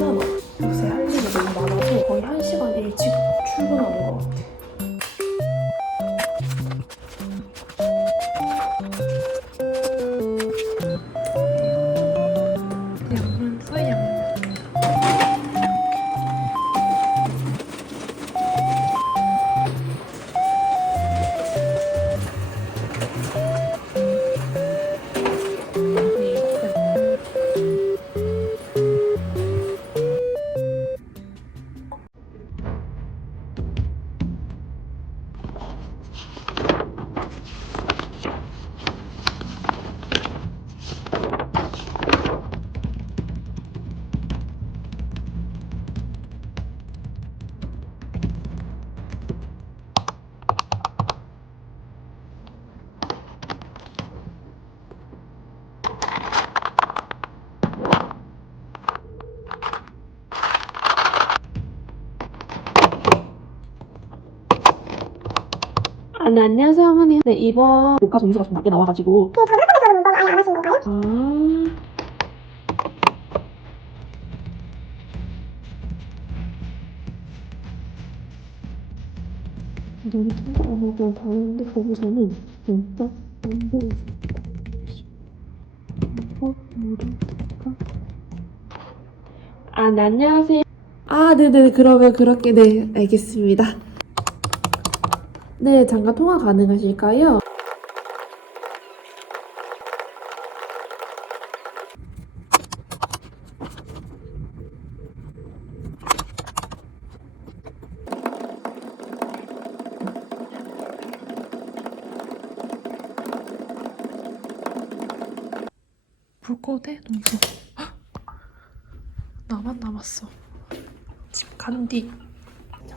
7만 아, 네, 안녕하세요, 어머니. 네, 이번 녹화 점수가 좀 낮게 나와가지고. 아. 너무 하고 다른데 거기서는 진짜 안 보고 싶다. 어, 모르겠다. 아, 네, 안녕하세요. 아, 네네, 그러면 그렇게, 네, 알겠습니다. 네, 잠깐 통화 가능하실까요? 불 꺼도 돼? 너무 무서워. 나만 남았어. 집 간뒤.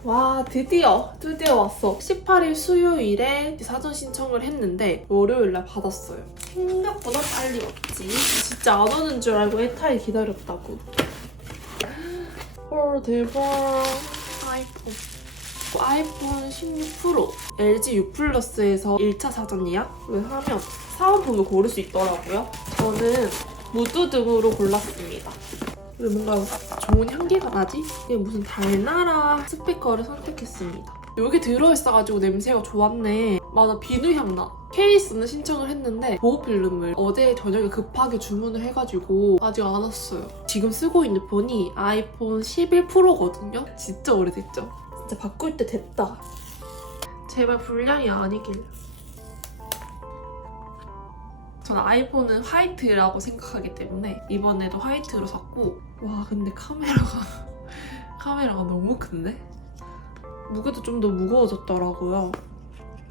와 드디어 드디어 왔어. 18일 수요일에 사전 신청을 했는데 월요일날 받았어요. 생각보다 빨리 왔지. 진짜 안 오는 줄 알고 애타게 기다렸다고. 헐 대박. 아이폰. 아이폰 16 프로. LG U 플러스에서 1차 사전 예약을 하면 사은품을 고를 수 있더라고요. 저는 무드 등으로 골랐습니다 왜 뭔가 좋은 향기가 나지? 이게 무슨 달나라 스피커를 선택했습니다. 여기 들어있어가지고 냄새가 좋았네. 맞아, 비누향 나. 케이스는 신청을 했는데 보호필름을 어제 저녁에 급하게 주문을 해가지고 아직 안 왔어요. 지금 쓰고 있는 폰이 아이폰 11 프로거든요. 진짜 오래됐죠? 진짜 바꿀 때 됐다. 제발 불량이 아니길. 저는 아이폰은 화이트라고 생각하기 때문에 이번에도 화이트로 샀고 와 근데 카메라가 카메라가 너무 큰데? 무게도 좀 더 무거워졌더라고요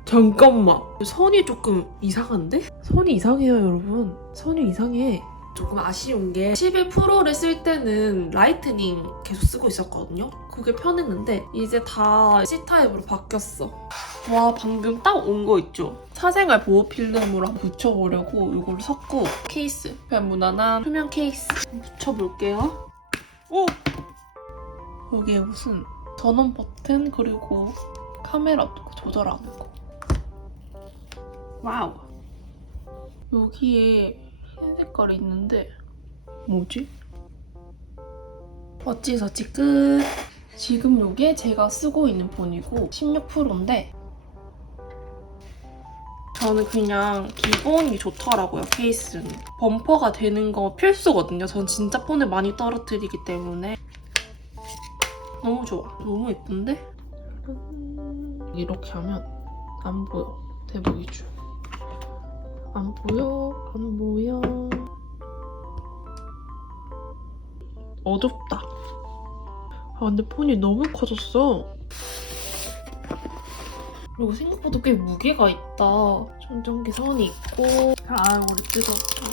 잠깐만 선이 조금 이상한데? 선이 이상해요 여러분 선이 이상해 조금 아쉬운 게 11 프로를 쓸 때는 라이트닝 계속 쓰고 있었거든요. 그게 편했는데 이제 다 C타입으로 바뀌었어. 와 방금 딱 온 거 있죠? 사생활 보호 필름으로 붙여보려고 이걸 샀고 케이스 그냥 무난한 투명 케이스 붙여볼게요. 오! 여기에 무슨 전원 버튼 그리고 카메라 조절하는 거. 와우! 여기에 흰 색깔이 있는데 뭐지? 어찌 저찌 끝. 지금 요게 제가 쓰고 있는 폰이고 16%인데 저는 그냥 기본이 좋더라고요 케이스는. 범퍼가 되는 거 필수거든요. 전 진짜 폰을 많이 떨어뜨리기 때문에. 너무 좋아. 너무 예쁜데? 이렇게 하면 안 보여. 대보기줄 안 보여 안 보여 어둡다 아 근데 폰이 너무 커졌어 그리고 생각보다 꽤 무게가 있다. 충전기 선이 있고. 아, 우리 뜯었다.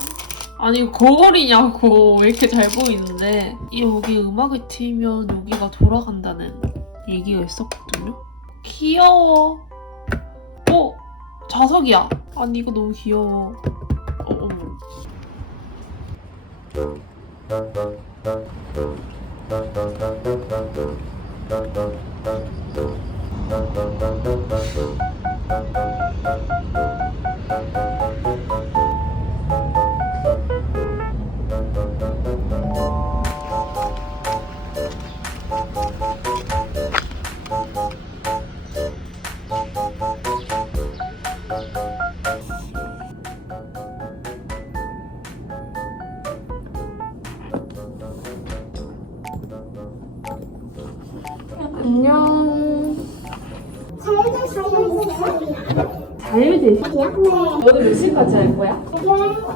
아니, 거울이냐고. 왜 이렇게 잘 보이는데. 이 여기 음악을 틀면 여기가 돌아간다는 얘기가 있었거든요. 귀여워. 어? 자석이야. 아니, 이거 너무 귀여워. 어, 어머. 1대1? 네. 오늘 몇 시까지 할 거야? 11시까지.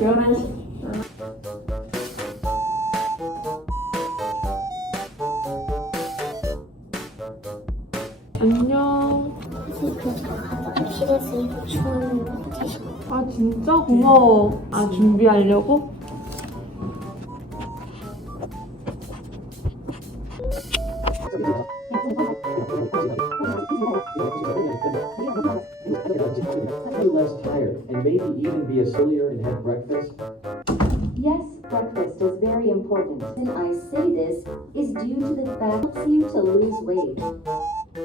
11시. 안녕. 아, 진짜 고마워. 아, 준비하려고? Less tired and maybe even be a sillier and have breakfast? Yes, breakfast is very important. And I say this is due to the fact it helps you to lose weight.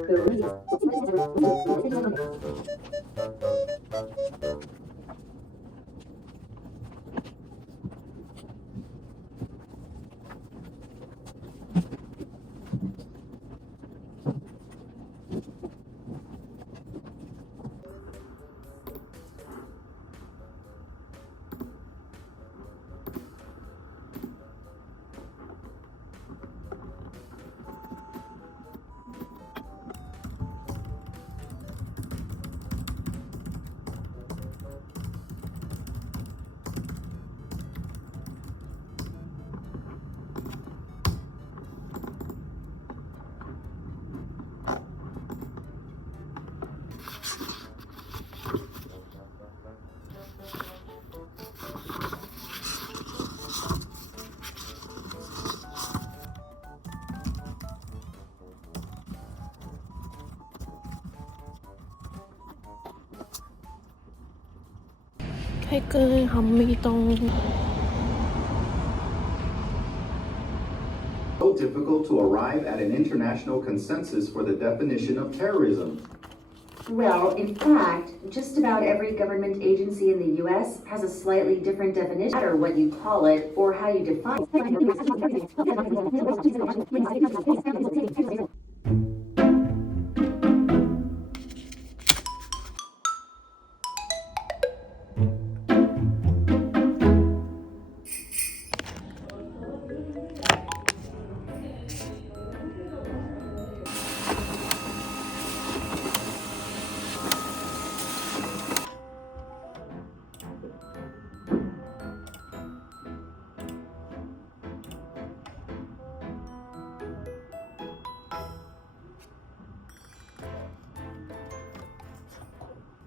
The reason 퇴근합니다. so difficult to arrive at an international consensus for the definition of terrorism. Well, in fact, just about every government agency in the US has a slightly different definition, no matter what you call it or how you define it.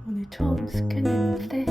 오늘 처음 스캔했는데